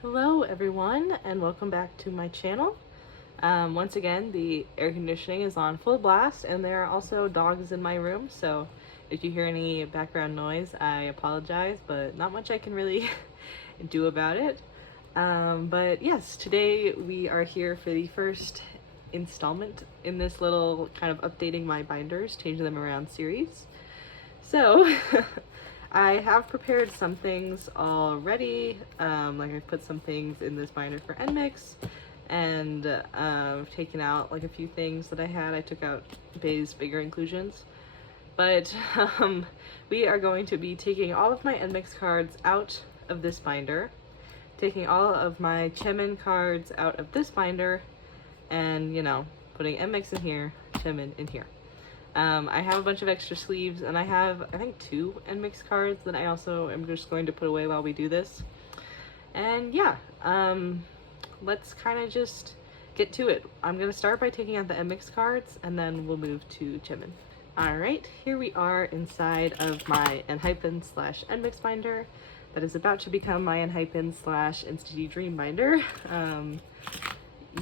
Hello everyone and welcome back to my channel. Once again, the air conditioning is on full blast and there are also dogs in my room, so if you hear any background noise, I apologize, but not much I can really do about it. But yes, today we are here for the first installment in this little kind of updating my binders, changing them around series. So I have prepared some things already, like I've put some things in this binder for NMIXX, and taken out like a few things that I had. I took out Bay's bigger inclusions, but we are going to be taking all of my NMIXX cards out of this binder, taking all of my Jimin cards out of this binder, and putting NMIXX in here, Jimin in here. I have a bunch of extra sleeves, and I have, I think, 2 NMIXX cards that I also am just going to put away while we do this. And yeah, let's kind of just get to it. I'm going to start by taking out the NMIXX cards, and then we'll move to Jimin. Alright, here we are inside of my ENHYPEN / NMIXX binder that is about to become my ENHYPEN / Insta Dream binder.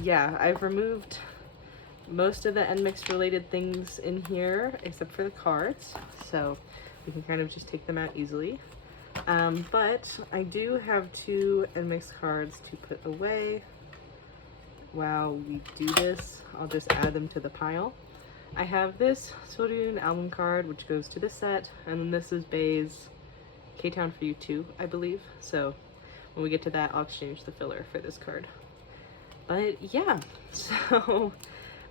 Yeah, I've removed most of the NMIXX related things in here except for the cards, so we can kind of just take them out easily. But I do have 2 NMIXX cards to put away. While we do this, I'll just add them to the pile. I have this Sorun album card, which goes to this set, and then this is Bay's K-Town for You Too, I believe. So when we get to that, I'll exchange the filler for this card. But yeah, so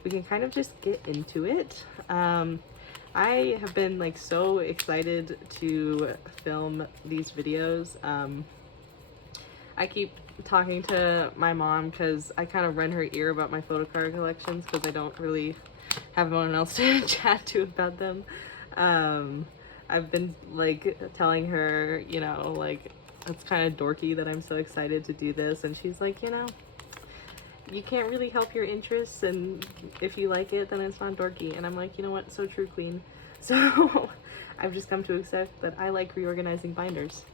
we can kind of just get into it. I have been like so excited to film these videos. I keep talking to my mom because I kind of run her ear about my photo card collections because I don't really have anyone else to chat to about them. I've been like telling her, like it's kind of dorky that I'm so excited to do this, and she's like, you can't really help your interests, and if you like it, then it's not dorky. And I'm like, you know what, so true, queen. So I've just come to accept that I like reorganizing binders.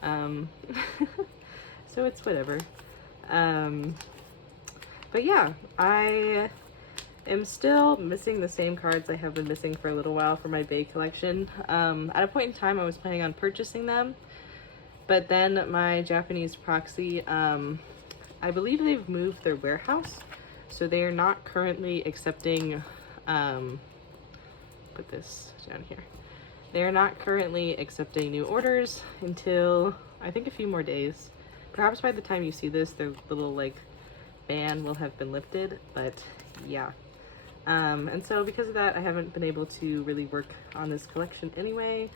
So it's whatever. But yeah, I am still missing the same cards I have been missing for a little while for my Bay collection. At a point in time, I was planning on purchasing them, but then my Japanese proxy, I believe they've moved their warehouse, so they are not currently accepting, put this down here. They are not currently accepting new orders until, I think, a few more days. Perhaps by the time you see this, their little, like, ban will have been lifted, but yeah. And so because of that, I haven't been able to really work on this collection anyway.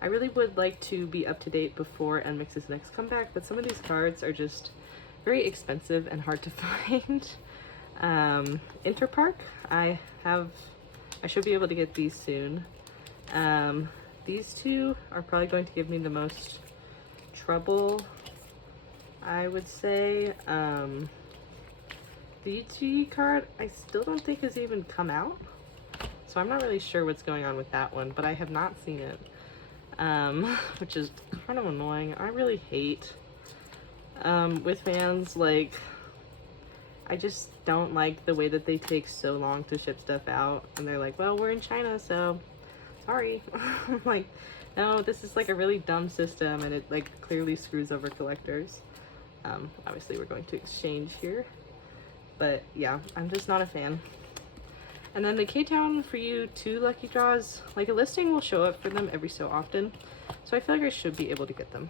I really would like to be up to date before NMIXX's next comeback, but some of these cards are just very expensive and hard to find. Interpark, I should be able to get these soon. These 2 are probably going to give me the most trouble, I would say. The UT card, I still don't think has even come out, so I'm not really sure what's going on with that one, but I have not seen it. Which is kind of annoying. I really hate with fans, like, I just don't like the way that they take so long to ship stuff out, and they're like, well, we're in China, so sorry. I'm like, no, this is like a really dumb system, and it like clearly screws over collectors. Obviously we're going to exchange here, but yeah, I'm just not a fan. And then the K-Town for You 2 lucky draws, like a listing will show up for them every so often, so I feel like I should be able to get them.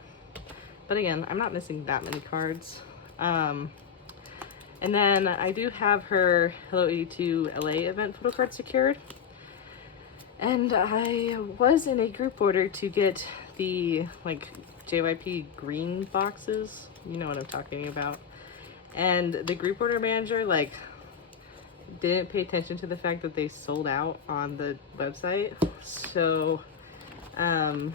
But again, I'm not missing that many cards. And then I do have her Hello 82 LA event photo card secured. And I was in a group order to get the like JYP green boxes. You know what I'm talking about. And the group order manager like didn't pay attention to the fact that they sold out on the website, so I'm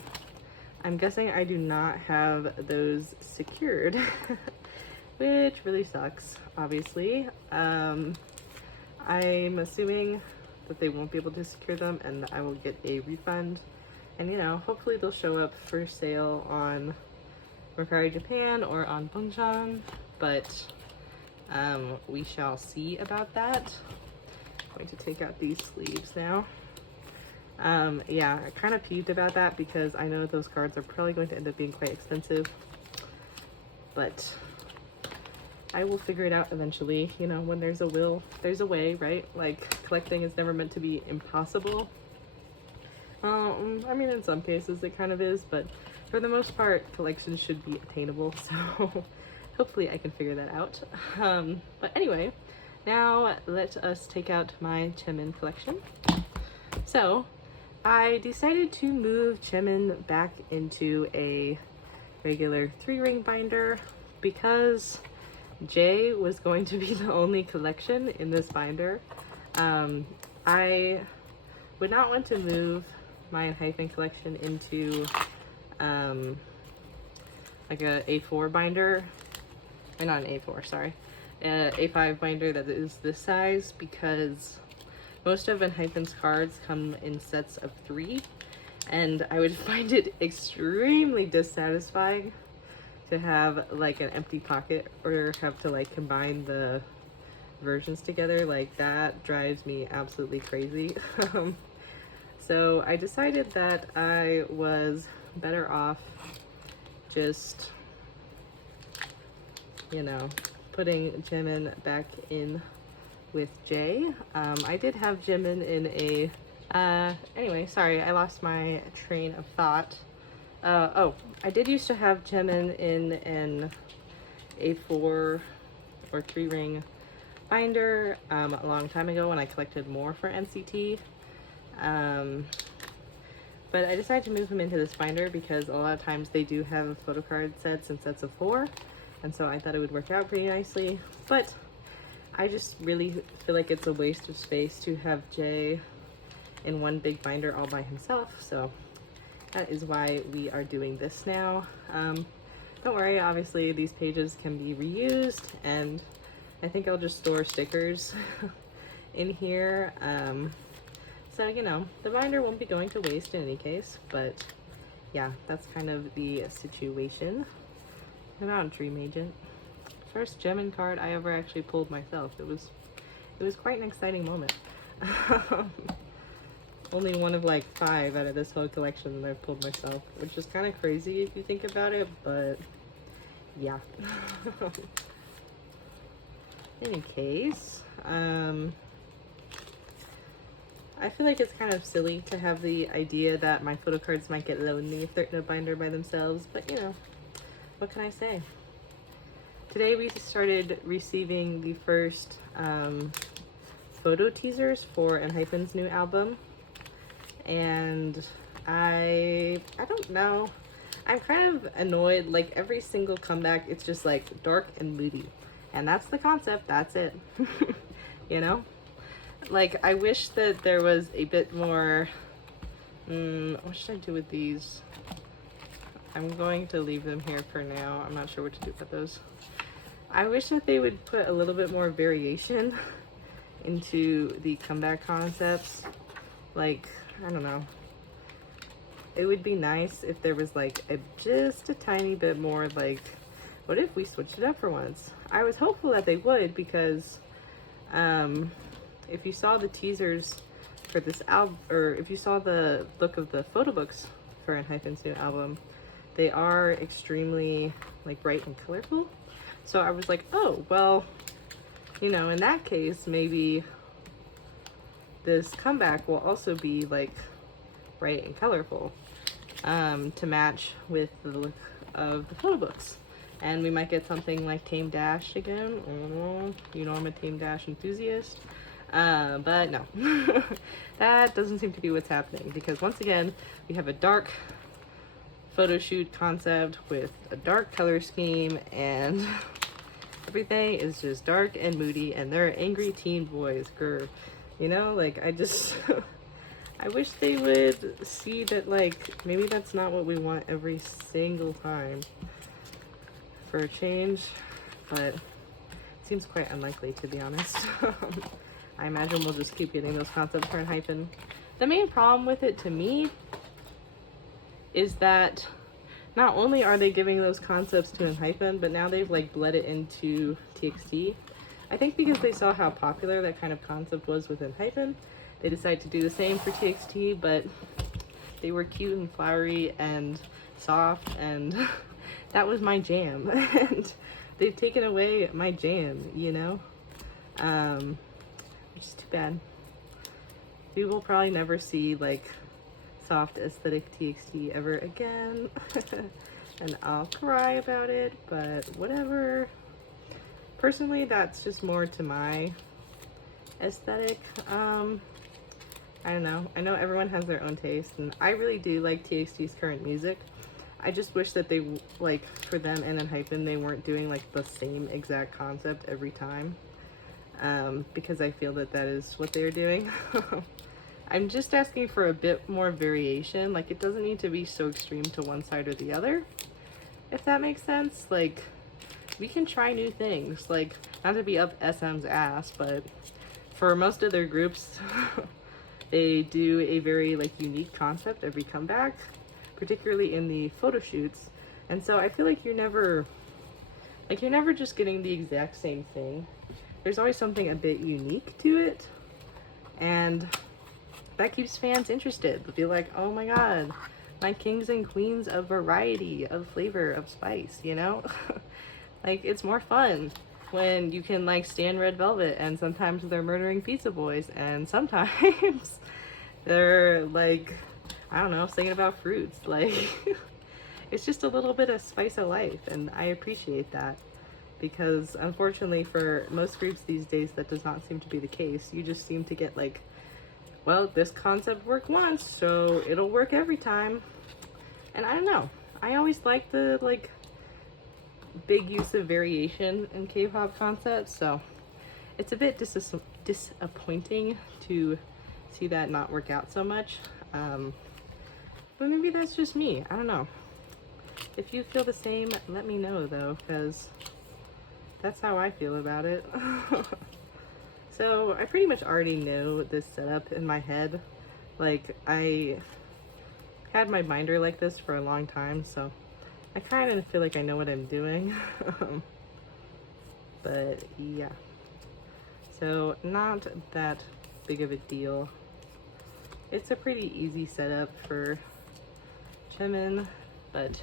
guessing I do not have those secured, which really sucks, obviously. I'm assuming that they won't be able to secure them and I will get a refund, and hopefully they'll show up for sale on Mercari Japan or on Bongshan, but we shall see about that. I'm going to take out these sleeves now. Yeah, I kind of peeved about that because I know those cards are probably going to end up being quite expensive, but I will figure it out eventually. You know, when there's a will, there's a way, right? Like, collecting is never meant to be impossible. I mean, in some cases it kind of is, but for the most part, collections should be attainable, so hopefully I can figure that out. But anyway, now let us take out my Jimin collection. So, I decided to move Jimin back into a regular 3-ring binder because J was going to be the only collection in this binder. I would not want to move my ENHYPEN collection into like a A4 binder, or not an A4, sorry, A5 binder that is this size, because most of ENHYPEN's cards come in sets of 3, and I would find it extremely dissatisfying to have like an empty pocket or have to like combine the versions together. Like, that drives me absolutely crazy. So I decided that I was better off just, you know, putting Jimin back in with J. I did have Jimin in a, anyway, sorry, I lost my train of thought. Oh, I did used to have Jimin in an A4 or 3-ring binder a long time ago when I collected more for NCT. But I decided to move him into this binder because a lot of times they do have photo card sets and sets of 4, and so I thought it would work out pretty nicely. But I just really feel like it's a waste of space to have Jay in one big binder all by himself, so that is why we are doing this now. Don't worry, obviously these pages can be reused, and I think I'll just store stickers in here. So, you know, the binder won't be going to waste in any case, but yeah, that's kind of the situation. What about Dream Agent? First Jimin card I ever actually pulled myself. It was quite an exciting moment. Only one of like 5 out of this whole collection that I've pulled myself, which is kind of crazy if you think about it, but yeah. In any case, I feel like it's kind of silly to have the idea that my photo cards might get lonely if they're in a binder by themselves, but you know, what can I say? Today we started receiving the first photo teasers for ENHYPEN's new album, and I don't know, I'm kind of annoyed. Like, every single comeback, it's just like dark and moody, and that's the concept, that's it. You know, like, I wish that there was a bit more, what should I do with these? I'm going to leave them here for now. I'm not sure what to do with those. I wish that they would put a little bit more variation into the comeback concepts. Like, I don't know. It would be nice if there was like just a tiny bit more, like, what if we switched it up for once? I was hopeful that they would, because if you saw the teasers for this album, or if you saw the look of the photo books for ENHYPEN's new album, they are extremely like bright and colorful. So I was like, oh, well, you know, in that case, maybe this comeback will also be like bright and colorful to match with the look of the photo books. And we might get something like Tame Dash again. Oh, you know, I'm a Tame Dash enthusiast. But no, that doesn't seem to be what's happening, because once again, we have a dark photo shoot concept with a dark color scheme, and everything is just dark and moody, and they're angry teen boys. Grr. You know, like, I just I wish they would see that, like, maybe that's not what we want every single time for a change, but it seems quite unlikely, to be honest. I imagine we'll just keep getting those concepts for ENHYPEN. The main problem with it, to me, is that not only are they giving those concepts to ENHYPEN, but now they've like bled it into TXT. I think because they saw how popular that kind of concept was with ENHYPEN, they decided to do the same for TXT, but they were cute and flowery and soft, and that was my jam. And they've taken away my jam, you know? Which is too bad. We will probably never see like soft aesthetic TXT ever again. And I'll cry about it, but whatever. Personally, that's just more to my aesthetic. I don't know. I know everyone has their own taste, and I really do like TXT's current music. I just wish that they, like, for them and ENHYPEN, they weren't doing like the same exact concept every time. Because I feel that that is what they're doing. I'm just asking for a bit more variation. Like, it doesn't need to be so extreme to one side or the other, if that makes sense. Like, we can try new things. Like, not to be up SM's ass, but for most of their groups, they do a very like unique concept every comeback, particularly in the photo shoots. And so I feel like you're never just getting the exact same thing. There's always something a bit unique to it, and that keeps fans interested. They'll be like, oh my god, my kings and queens of variety, of flavor, of spice, you know? Like, it's more fun when you can like stand Red Velvet, and sometimes they're murdering pizza boys, and sometimes they're like, I don't know, singing about fruits. Like, it's just a little bit of spice of life, and I appreciate that. Because unfortunately for most groups these days, that does not seem to be the case. You just seem to get like, well, this concept worked once, so it'll work every time. And I don't know, I always like the like big use of variation in K-pop concepts, so it's a bit disappointing to see that not work out so much. But maybe that's just me, I don't know. If you feel the same, let me know though, because that's how I feel about it. So I pretty much already know this setup in my head. Like, I had my binder like this for a long time, so I kind of feel like I know what I'm doing. But yeah, so not that big of a deal. It's a pretty easy setup for Jimin, but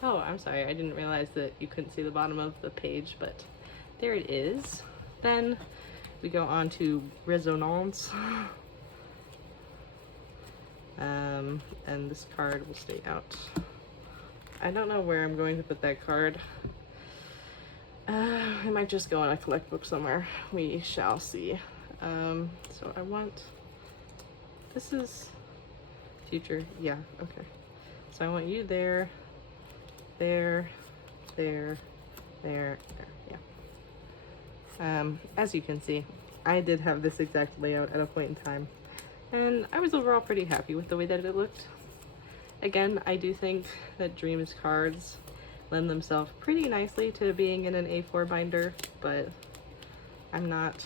oh, I'm sorry, I didn't realize that you couldn't see the bottom of the page, but there it is. Then we go on to Resonance. And this card will stay out. I don't know where I'm going to put that card. I might just go in a collect book somewhere. We shall see. So I want, this is future, yeah, okay. So I want you there, there, there, there, there, yeah. As you can see, I did have this exact layout at a point in time, and I was overall pretty happy with the way that it looked. Again, I do think that Dream's cards lend themselves pretty nicely to being in an A4 binder, but I'm not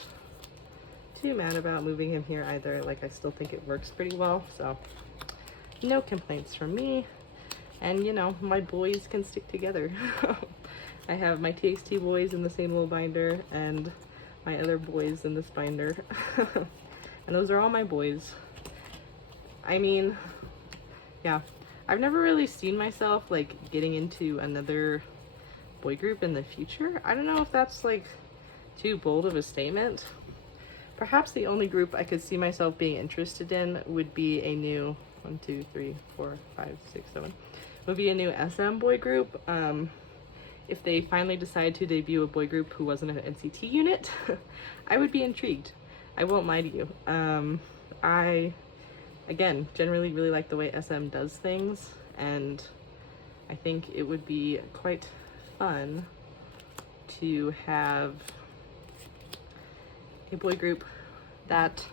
too mad about moving him here either. Like, I still think it works pretty well, so no complaints from me. And you know, my boys can stick together. I have my TXT boys in the same little binder, and my other boys in this binder. And those are all my boys. I mean, yeah, I've never really seen myself like getting into another boy group in the future. I don't know if that's like too bold of a statement. Perhaps the only group I could see myself being interested in would be a new 1, 2, 3, 4, 5, 6, 7. Would be a new SM boy group. If they finally decide to debut a boy group who wasn't an NCT unit, I would be intrigued. I won't lie to you. I, again, generally really like the way SM does things, and I think it would be quite fun to have a boy group that,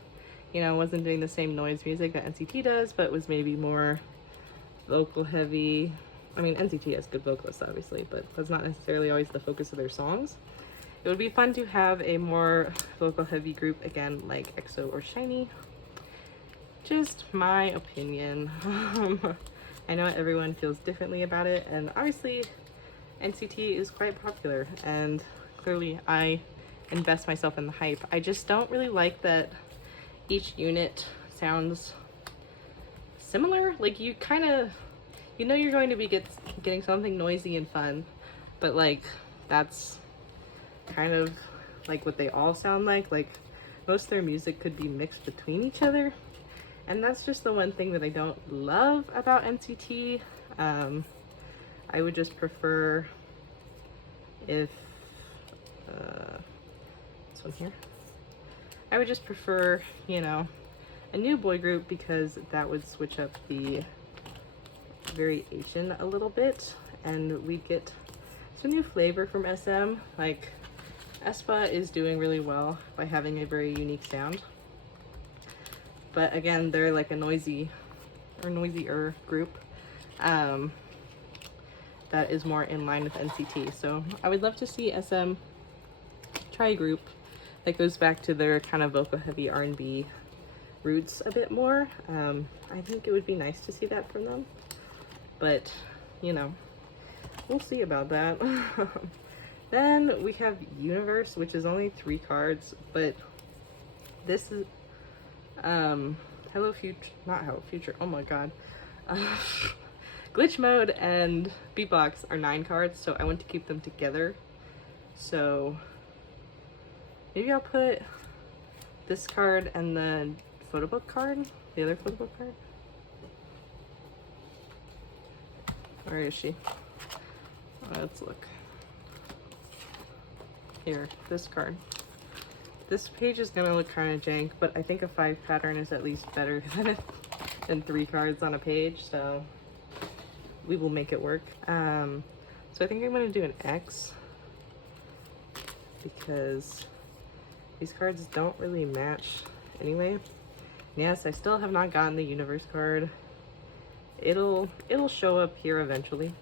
you know, wasn't doing the same noise music that NCT does, but was maybe more vocal heavy. I mean, NCT has good vocalists, obviously, but that's not necessarily always the focus of their songs. It would be fun to have a more vocal heavy group, again, like EXO or SHINee. Just my opinion. I know everyone feels differently about it, and obviously NCT is quite popular, and clearly I invest myself in the hype. I just don't really like that each unit sounds similar. Like, you kind of, you know, you're going to be getting something noisy and fun, but like that's kind of like what they all sound like. Like, most of their music could be mixed between each other, and that's just the one thing that I don't love about NCT. I would just prefer if this one here, I would just prefer, you know, a new boy group, because that would switch up the variation a little bit and we'd get some new flavor from SM. Like, aespa is doing really well by having a very unique sound, but again, they're like a noisy or noisier group that is more in line with NCT. So I would love to see SM try a group that goes back to their kind of vocal heavy R&B roots a bit more. I think it would be nice to see that from them, but you know, we'll see about that. Then we have Universe, which is only 3 cards, but this is Hello Future, not Hello Future, oh my god. Glitch Mode and Beatbox are 9 cards, so I want to keep them together. So maybe I'll put this card and the photo book card, the other photo book card. Where is she? Let's look. Here, this card. This page is gonna look kind of jank, but I think a 5 pattern is at least better than 3 cards on a page, so we will make it work. So I think I'm gonna do an X, because these cards don't really match anyway. Yes, I still have not gotten the Universe card. It'll show up here eventually.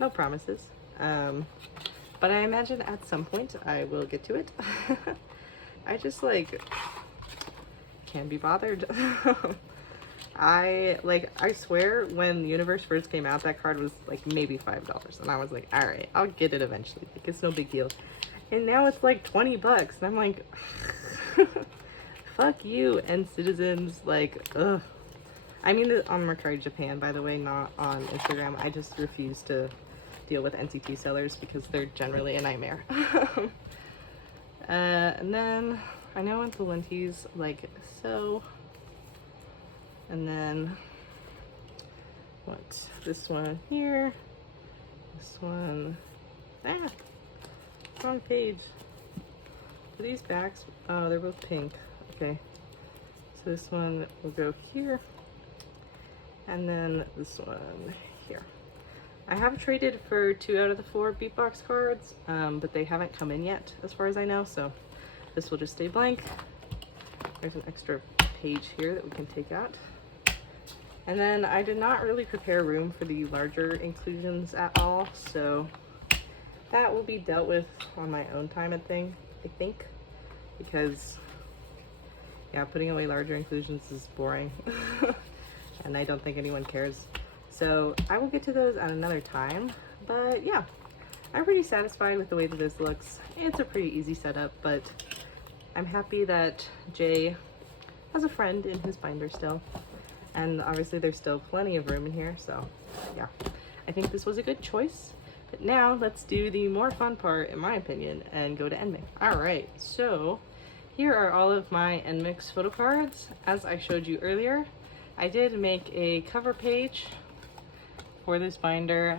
No promises. But I imagine at some point I will get to it. I just like can't be bothered. I swear when Universe first came out, that card was like maybe $5, and I was like, all right, I'll get it eventually. Like, it's no big deal. And now it's like $20, and I'm like, fuck you and Citizens. Like, ugh. I mean, on Mercari Japan, by the way, not on Instagram. I just refuse to deal with NCT sellers because they're generally a nightmare. And then I know I want the lenties like so. And then what? This one here. This one. Ah, wrong page. Are these backs? Oh, they're both pink. Okay. So this one will go here. And then this one here. I have traded for 2 out of the 4 Beatbox cards, but they haven't come in yet as far as I know, so this will just stay blank. There's an extra page here that we can take out. And then I did not really prepare room for the larger inclusions at all, so that will be dealt with on my own time, I think, because yeah, putting away larger inclusions is boring. And I don't think anyone cares. So I will get to those at another time. But yeah, I'm pretty satisfied with the way that this looks. It's a pretty easy setup, but I'm happy that Jay has a friend in his binder still. And obviously there's still plenty of room in here, so yeah. I think this was a good choice. But now let's do the more fun part, in my opinion, and go to NMIXX. Alright, so here are all of my NMIXX photo cards. As I showed you earlier, I did make a cover page for this binder.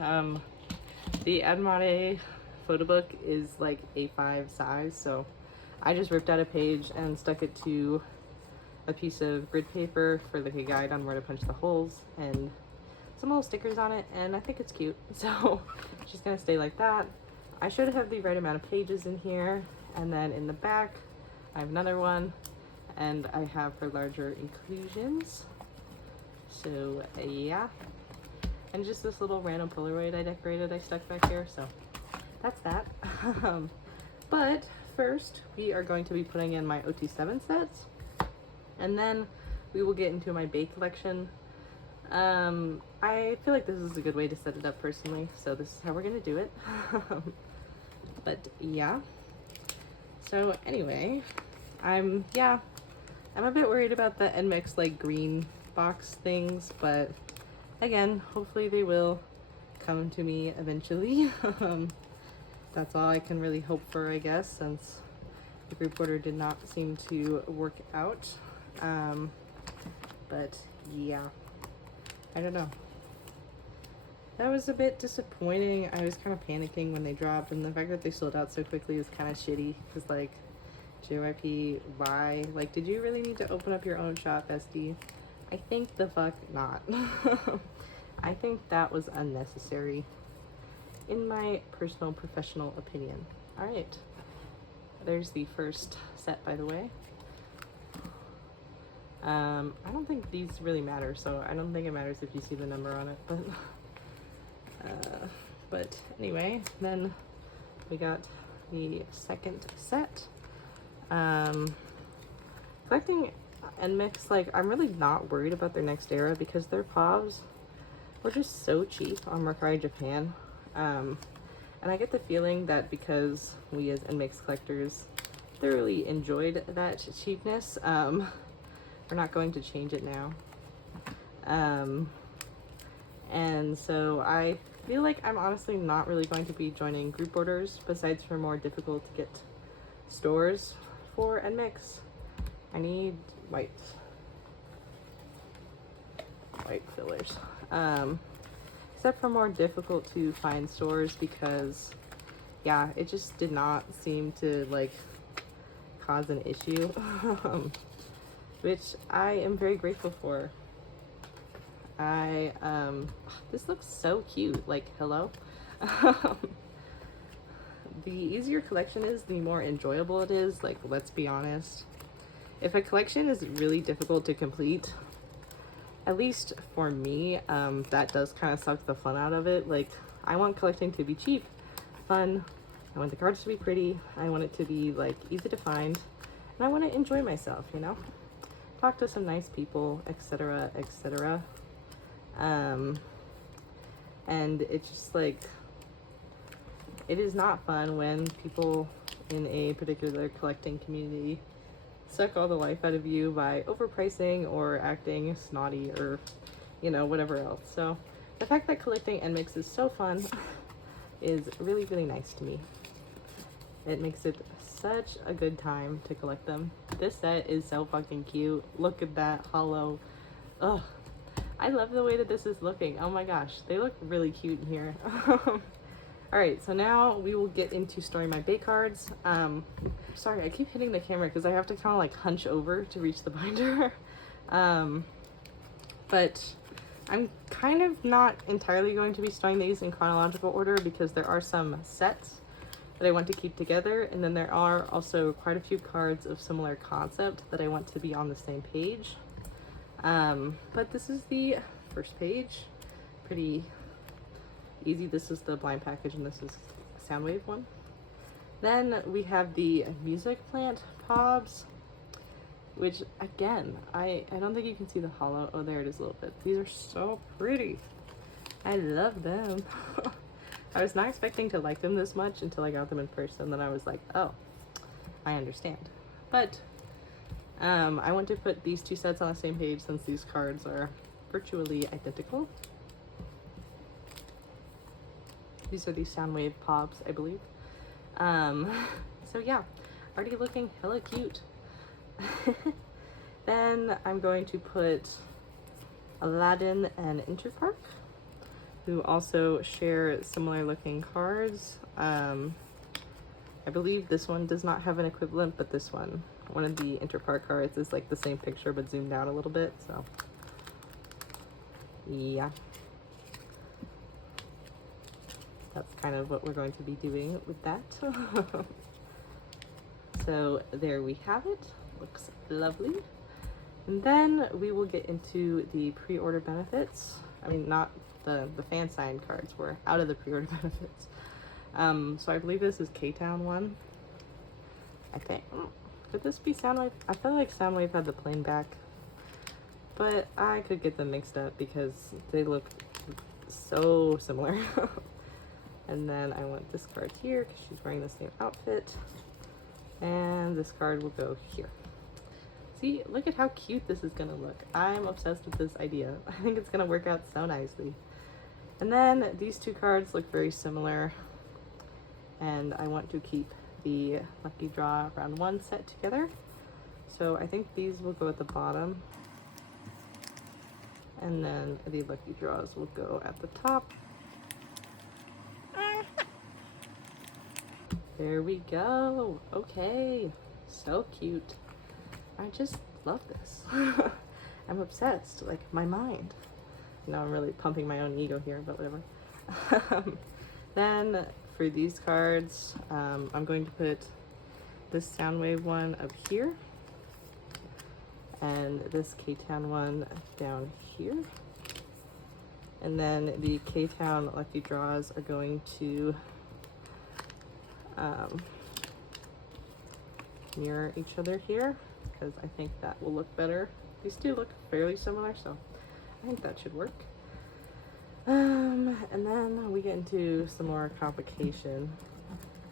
The Admade photo book is like A5 size, so I just ripped out a page and stuck it to a piece of grid paper for like a guide on where to punch the holes and some little stickers on it, and I think it's cute, so it's just gonna stay like that. I should have the right amount of pages in here, and then in the back I have another one, and I have for larger inclusions. So yeah, and just this little random Polaroid I decorated I stuck back here, so that's that. But first we are going to be putting in my OT7 sets, and then we will get into my Bay collection. I feel like this is a good way to set it up personally, so this is how we're gonna do it. But yeah. So anyway, I'm a bit worried about the NMIXX like green box things, but again, hopefully they will come to me eventually. That's all I can really hope for, I guess, since the group order did not seem to work out. But yeah, I don't know. That was a bit disappointing. I was kind of panicking when they dropped, and the fact that they sold out so quickly was kind of shitty. Because, like, JYP, why? Like, did you really need to open up your own shop, bestie? I think the fuck not. I think that was unnecessary, in my personal professional opinion. Alright. There's the first set, by the way. I don't think these really matter, so I don't think it matters if you see the number on it, but anyway, then we got the second set. Collecting NMIXX, like, I'm really not worried about their next era because their POVs were just so cheap on Mercari Japan. And I get the feeling that because we as NMIXX collectors thoroughly enjoyed that cheapness, we're not going to change it now. And so I feel like I'm honestly not really going to be joining group orders, besides for more difficult to get stores for NMIXX. I need white fillers. Except for more difficult to find stores because, yeah, it just did not seem to, like, cause an issue. Which I am very grateful for. This looks so cute, like, hello? The easier collection is, the more enjoyable it is, like, let's be honest. If a collection is really difficult to complete, at least for me, that does kind of suck the fun out of it. Like, I want collecting to be cheap, fun, I want the cards to be pretty, I want it to be, like, easy to find, and I want to enjoy myself, you know? Talk to some nice people, etc., etc. And it's just like, it is not fun when people in a particular collecting community suck all the life out of you by overpricing or acting snotty or, you know, whatever else. So the fact that collecting NMIXX is so fun is really, really nice to me. It makes it such a good time to collect them. This set is so fucking cute. Look at that hollow. Ugh. I love the way that this is looking. Oh my gosh. They look really cute in here. Alright, so now we will get into storing my Bay cards. Sorry, I keep hitting the camera because I have to kind of like hunch over to reach the binder. But I'm kind of not entirely going to be storing these in chronological order because there are some sets that I want to keep together, and then there are also quite a few cards of similar concept that I want to be on the same page. But this is the first page. Pretty easy. This is the blind package and this is Soundwave one. Then we have the music plant POBs, which again, I don't think you can see the hollow. Oh, there it is a little bit. These are so pretty. I love them. I was not expecting to like them this much until I got them in person. Then I was like, oh, I understand. But I want to put these two sets on the same page since these cards are virtually identical. These are the Soundwave POBs, I believe. So yeah, already looking hella cute. Then I'm going to put Aladdin and Interpark, who also share similar looking cards. I believe this one does not have an equivalent, but this one of the Interpark cards is like the same picture but zoomed out a little bit, so yeah. That's kind of what we're going to be doing with that. So there we have it. Looks lovely. And then we will get into the pre-order benefits. I mean, not the fan signed cards. We're out of the pre-order benefits. So I believe this is K-Town one. I think. Could this be Soundwave? I feel like Soundwave had the plain back. but I could get them mixed up because they look so similar. And then I want this card here because she's wearing the same outfit. And this card will go here. See, look at how cute this is gonna look. I'm obsessed with this idea. I think it's gonna work out so nicely. And then these two cards look very similar. And I want to keep the Lucky Draw round 1 set together. So I think these will go at the bottom. And then the Lucky Draws will go at the top. There we go. Okay. So cute. I just love this. I'm obsessed. Like, my mind. You know, I'm really pumping my own ego here, but whatever. Then for these cards, I'm going to put this Soundwave one up here. And this K-Town one down here. And then the K-Town Lucky Draws are going to mirror each other here, because I think that will look better. These two look fairly similar, so I think that should work. And then we get into some more complication.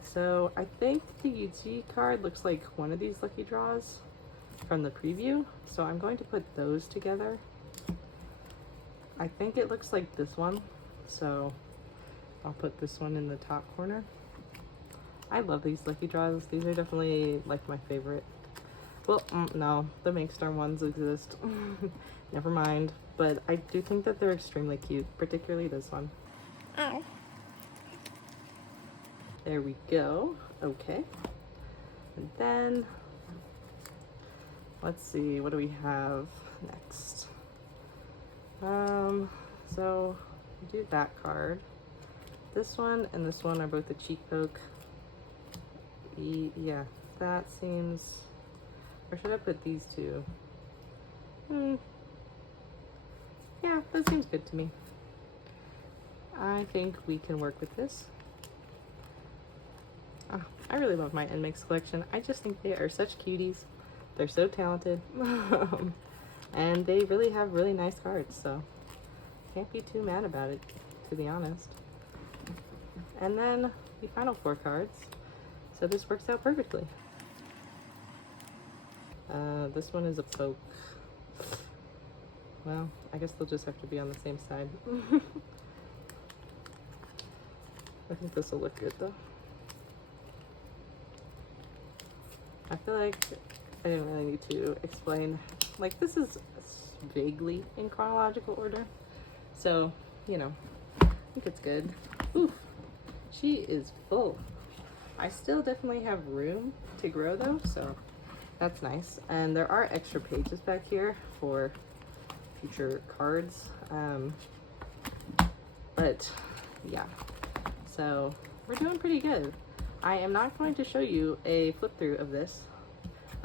So I think the UG card looks like one of these Lucky Draws from the preview, so I'm going to put those together. I think it looks like this one, so I'll put this one in the top corner. I love these Lucky Draws. These are definitely like my favorite. Well, no, the Make Star ones exist. Never mind. But I do think that they're extremely cute, particularly this one. Ow. There we go. Okay. And then, let's see, what do we have next? So do that card. This one and this one are both a cheek poke. Yeah, that seems, or should I put these two? Yeah, that seems good to me. I think we can work with this. Oh, I really love my NMIXX collection. I just think they are such cuties. They're so talented. And they really have really nice cards, so can't be too mad about it, to be honest. And then the final 4 cards. So this works out perfectly. This one is a poke. Well, I guess they'll just have to be on the same side. I think this will look good though. I feel like I didn't really need to explain. Like, this is vaguely in chronological order. So, you know, I think it's good. Oof, she is full. I still definitely have room to grow though, so that's nice. And there are extra pages back here for future cards. But yeah, so we're doing pretty good. I am not going to show you a flip through of this.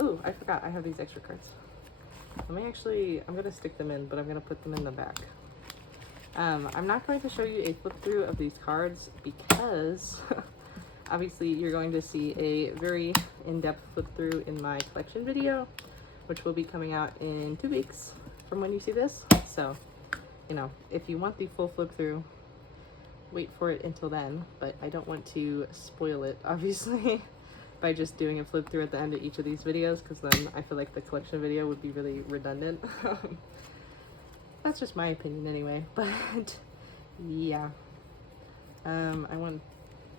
Ooh, I forgot I have these extra cards. Let me actually, I'm gonna stick them in, but I'm gonna put them in the back. I'm not going to show you a flip through of these cards because obviously you're going to see a very in-depth flip through in my collection video, which will be coming out in 2 weeks from when you see this. So, you know, if you want the full flip through, wait for it until then, but I don't want to spoil it, obviously, by just doing a flip through at the end of each of these videos, because then I feel like the collection video would be really redundant. That's just my opinion anyway, but yeah. I want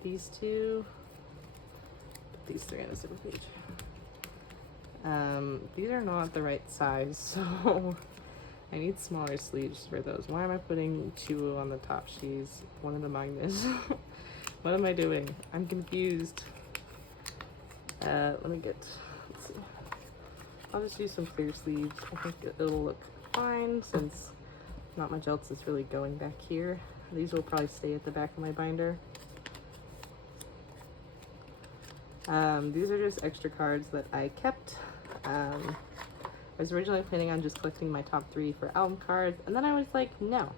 these two, put these 3 on a separate page. These are not the right size, so I need smaller sleeves for those. Why am I putting 2 on the top? She's one of the magnets. What am I doing? I'm confused. Let me get, let's see. I'll just use some clear sleeves. I think it'll look fine since not much else is really going back here. These will probably stay at the back of my binder. These are just extra cards that I kept. I was originally planning on just collecting my top 3 for album cards, and then I was like, no,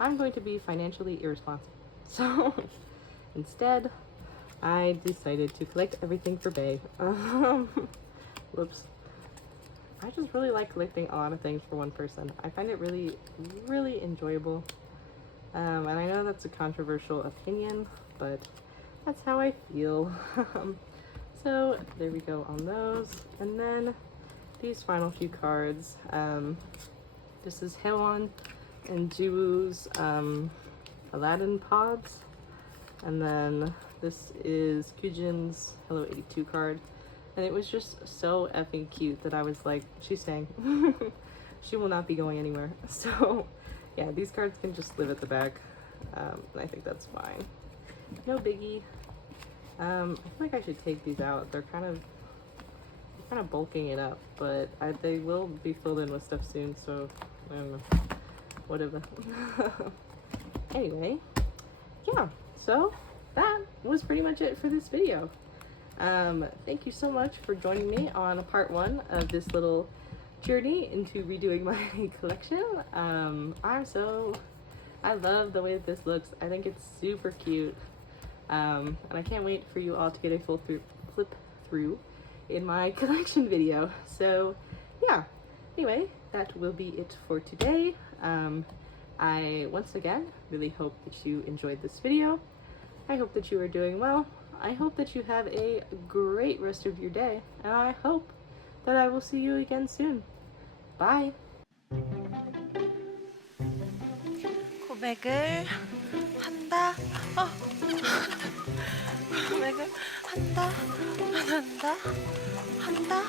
I'm going to be financially irresponsible. So instead, I decided to collect everything for Bae. Whoops. I just really like collecting a lot of things for one person. I find it really, really enjoyable. And I know that's a controversial opinion, but that's how I feel. So there we go on those. And then these final few cards. This is Hewon and Jiwoo's Aladdin pods. And then this is Kyujin's Hello 82 card. And it was just so effing cute that I was like, she's staying. She will not be going anywhere. So yeah, these cards can just live at the back. And I think that's fine. No biggie. I feel like I should take these out. They're kind of bulking it up, but they will be filled in with stuff soon, so I don't know. Whatever. Anyway, yeah, so that was pretty much it for this video. Thank you so much for joining me on part 1 of this little journey into redoing my collection. I love the way that this looks. I think it's super cute. And I can't wait for you all to get a full flip through in my collection video. So yeah, anyway, that will be it for today. I once again really hope that you enjoyed this video. I hope that you are doing well. I hope that you have a great rest of your day, and I hope that I will see you again soon. Bye! 고백을 한다. 고백을 한다. 안 한다. 한다.